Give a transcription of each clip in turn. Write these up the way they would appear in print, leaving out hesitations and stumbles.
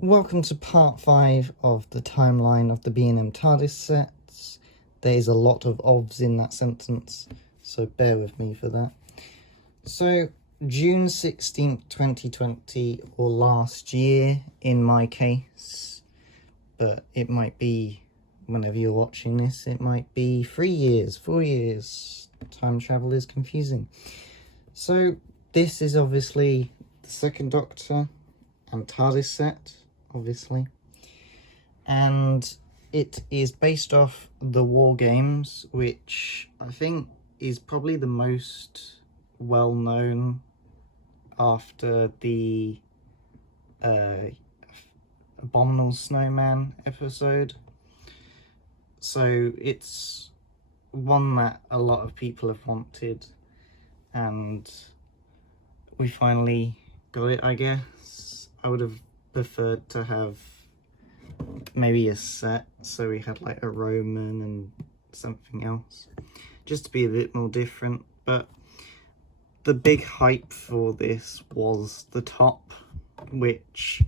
Welcome to part 5 of the timeline of the B&M Tardis sets. There's a lot of ofs in that sentence, so bear with me for that. So, June 16th, 2020, or last year in my case, but it might be, whenever you're watching this, it might be 3 years, 4 years. Time travel is confusing. So, this is obviously the second Doctor and TARDIS set, obviously, and it is based off the War Games, which I think is probably the most well known after the Abominable Snowman episode. So it's one that a lot of people have wanted, and we finally got it, I guess. I would have preferred to have maybe a set, so we had like a Roman and something else, just to be a bit more different. But the big hype for this was the top, which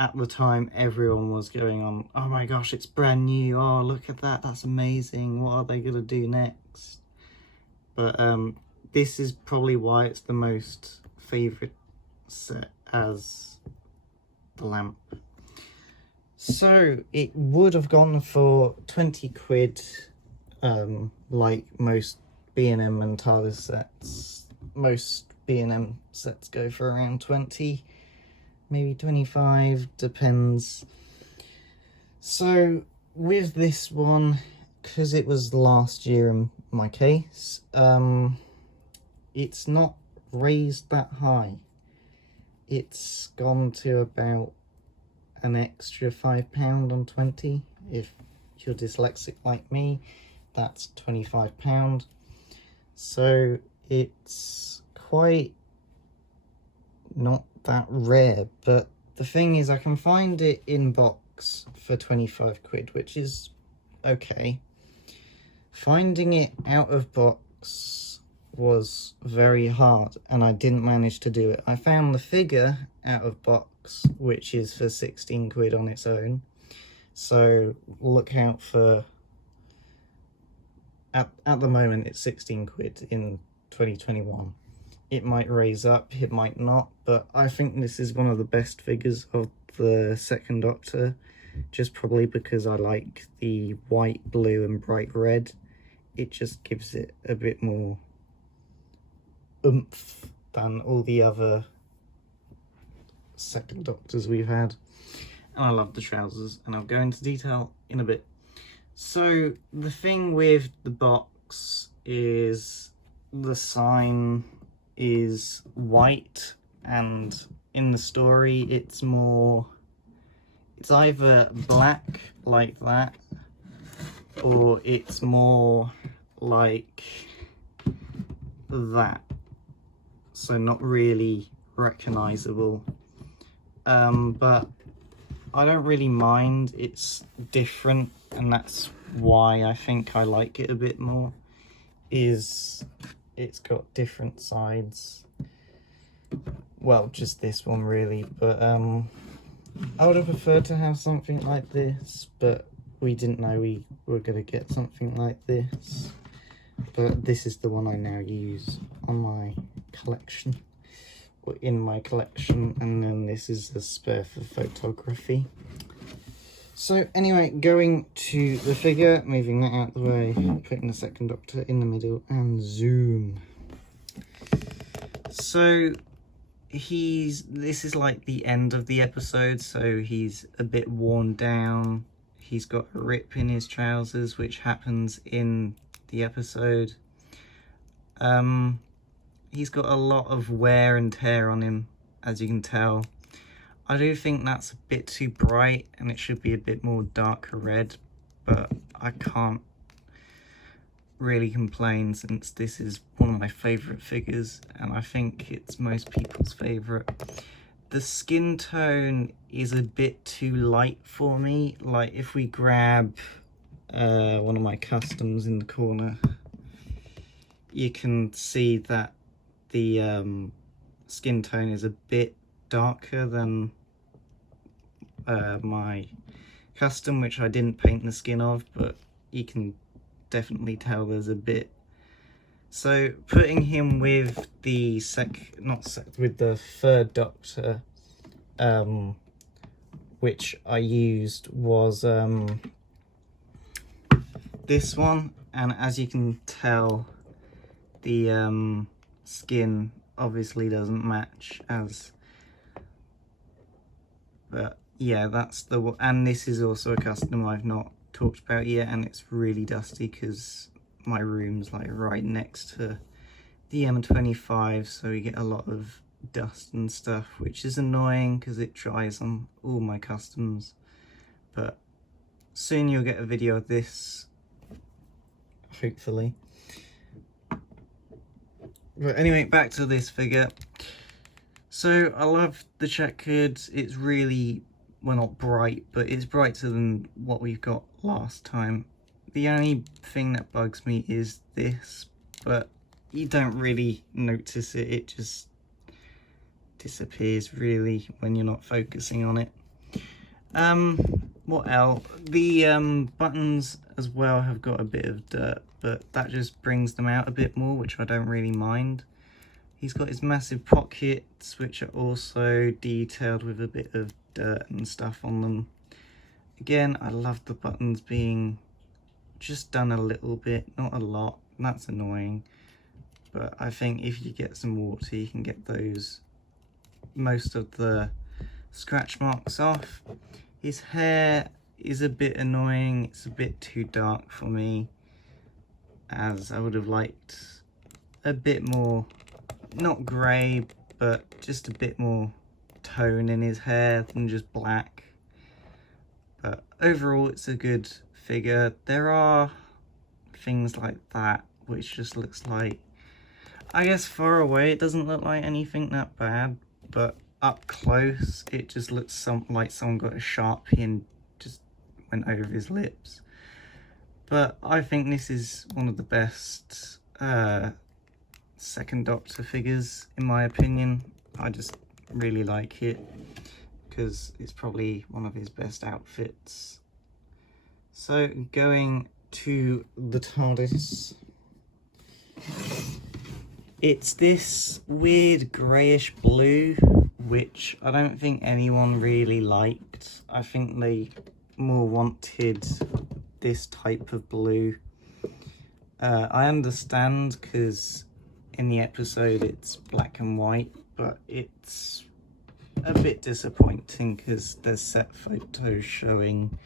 at the time everyone was going on, oh my gosh, it's brand new, oh look at that, that's amazing, what are they gonna do next? But this is probably why it's the most favourite set, as the lamp. So it would have gone for 20 quid, like most B&M and TARDIS sets. Most B&M sets go for around 20, maybe 25, depends. So with this one, because it was last year in my case, it's not raised that high. It's gone to about an extra £5 on 20. If you're dyslexic like me, that's £25. So it's quite not that rare, but the thing is I can find it in box for 25 quid, which is okay. Finding it out of box was very hard, and I didn't manage to do it. I found the figure out of box, which is for 16 quid on its own, so look out for, at the moment it's 16 quid in 2021. It might raise up, it might not, but I think this is one of the best figures of the second Doctor, just probably because I like the white, blue and bright red. It just gives it a bit more oomph than all the other second Doctors we've had. And I love the trousers, and I'll go into detail in a bit. So the thing with the box is the sign is white, and in the story it's either black like that, or it's more like that, so not really recognizable. But I don't really mind, it's different, and that's why I think I like it a bit more, is it's got different sides. Well, just this one really, but I would have preferred to have something like this, but we didn't know we were going to get something like this. But this is the one I now use on my collection, or in my collection, and then this is a spare for photography. So anyway, going to the figure, moving that out of the way, putting the second Doctor in the middle, and zoom. So this is like the end of the episode, so he's a bit worn down. He's got a rip in his trousers, which happens in the episode. He's got a lot of wear and tear on him, as you can tell. I do think that's a bit too bright, and it should be a bit more darker red, but I can't really complain since this is one of my favourite figures, and I think it's most people's favourite. The skin tone is a bit too light for me. Like if we grab one of my customs in the corner, you can see that the skin tone is a bit darker than my custom, which I didn't paint the skin of, but you can definitely tell there's a bit. So putting him with the with the third Doctor, which I used was this one, and as you can tell, the skin obviously doesn't match, but yeah, that's the, and this is also a custom I've not talked about yet, and it's really dusty because my room's like right next to the M25, so we get a lot of dust and stuff, which is annoying because it dries on all my customs. But soon you'll get a video of this, hopefully. But anyway, back to this figure. So I love the checkered. It's really, well, not bright, but it's brighter than what we've got last time. The only thing that bugs me is this, but you don't really notice it. It just disappears really when you're not focusing on it. What else? The buttons as well have got a bit of dirt, but that just brings them out a bit more, which I don't really mind. He's got his massive pockets, which are also detailed with a bit of dirt and stuff on them. Again, I love the buttons being just done a little bit, not a lot. That's annoying, but I think if you get some water, you can get most of the scratch marks off. His hair is a bit annoying. It's a bit too dark for me, as I would have liked a bit more, not grey, but just a bit more tone in his hair than just black. But overall, it's a good figure. There are things like that which just looks like, I guess far away it doesn't look like anything that bad, but up close it just looks like someone got a Sharpie and just went over his lips. But I think this is one of the best second Doctor figures in my opinion. I just really like it because it's probably one of his best outfits. So going to the TARDIS, it's this weird greyish blue, which I don't think anyone really liked. I think they more wanted this type of blue. I understand because in the episode it's black and white, but it's a bit disappointing because there's set photos showing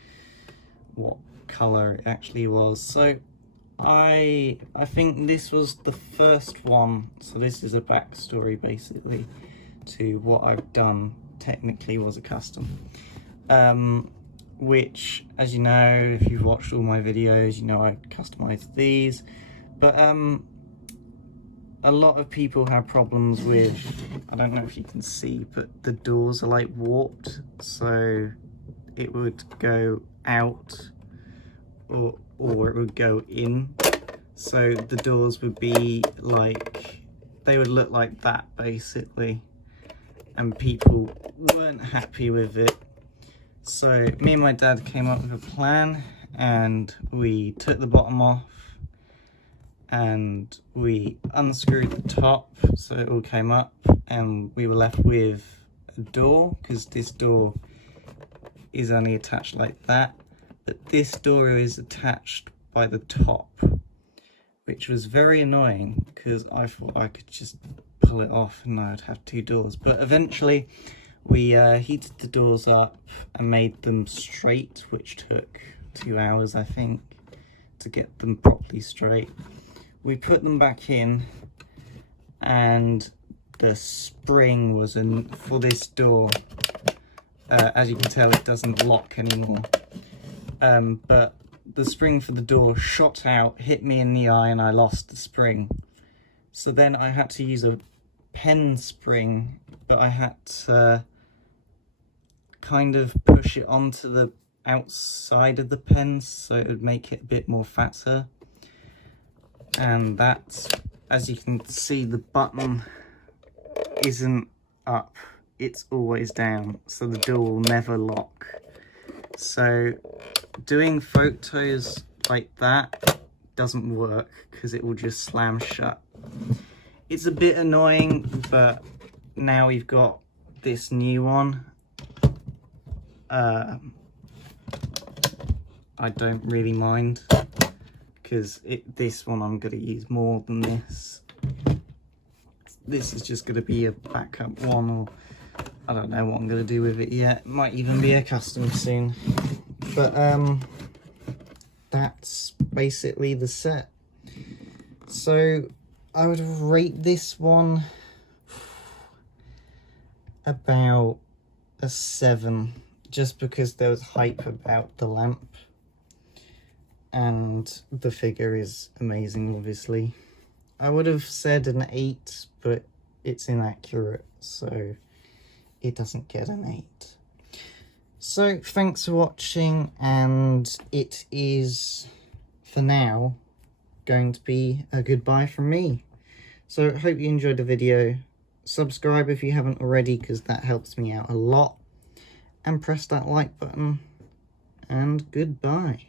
what colour it actually was. So I think this was the first one, so this is a backstory basically to what I've done. Technically was a custom, which, as you know, if you've watched all my videos, you know I customized these, but a lot of people have problems with, I don't know if you can see, but the doors are like warped, so it would go out or it would go in. So the doors would be like, they would look like that basically, and people weren't happy with it. So me and my dad came up with a plan, and we took the bottom off and we unscrewed the top so it all came up, and we were left with a door, because this door is only attached like that, but this door is attached by the top, which was very annoying because I thought I could just pull it off and I'd have two doors. But eventually we heated the doors up and made them straight, which took 2 hours I think to get them properly straight. We put them back in, and the spring was for this door, as you can tell it doesn't lock anymore, but the spring for the door shot out, hit me in the eye, and I lost the spring. So then I had to use a pen spring, but I had to kind of push it onto the outside of the pen so it would make it a bit more fatter. And that's, as you can see, the button isn't up it's always down, so the door will never lock. So doing photos like that doesn't work because it will just slam shut. It's a bit annoying, but now we've got this new one. I don't really mind because this one I'm going to use more than this. This is just going to be a backup one, or I don't know what I'm going to do with it yet. It might even be a custom soon. But that's basically the set. So I would rate this one about a 7, just because there was hype about the lamp. And the figure is amazing, obviously. I would have said an 8, but it's inaccurate, so it doesn't get an 8. So thanks for watching, and it is, for now, going to be a goodbye from me. So hope you enjoyed the video. Subscribe if you haven't already, because that helps me out a lot. And press that like button. And goodbye.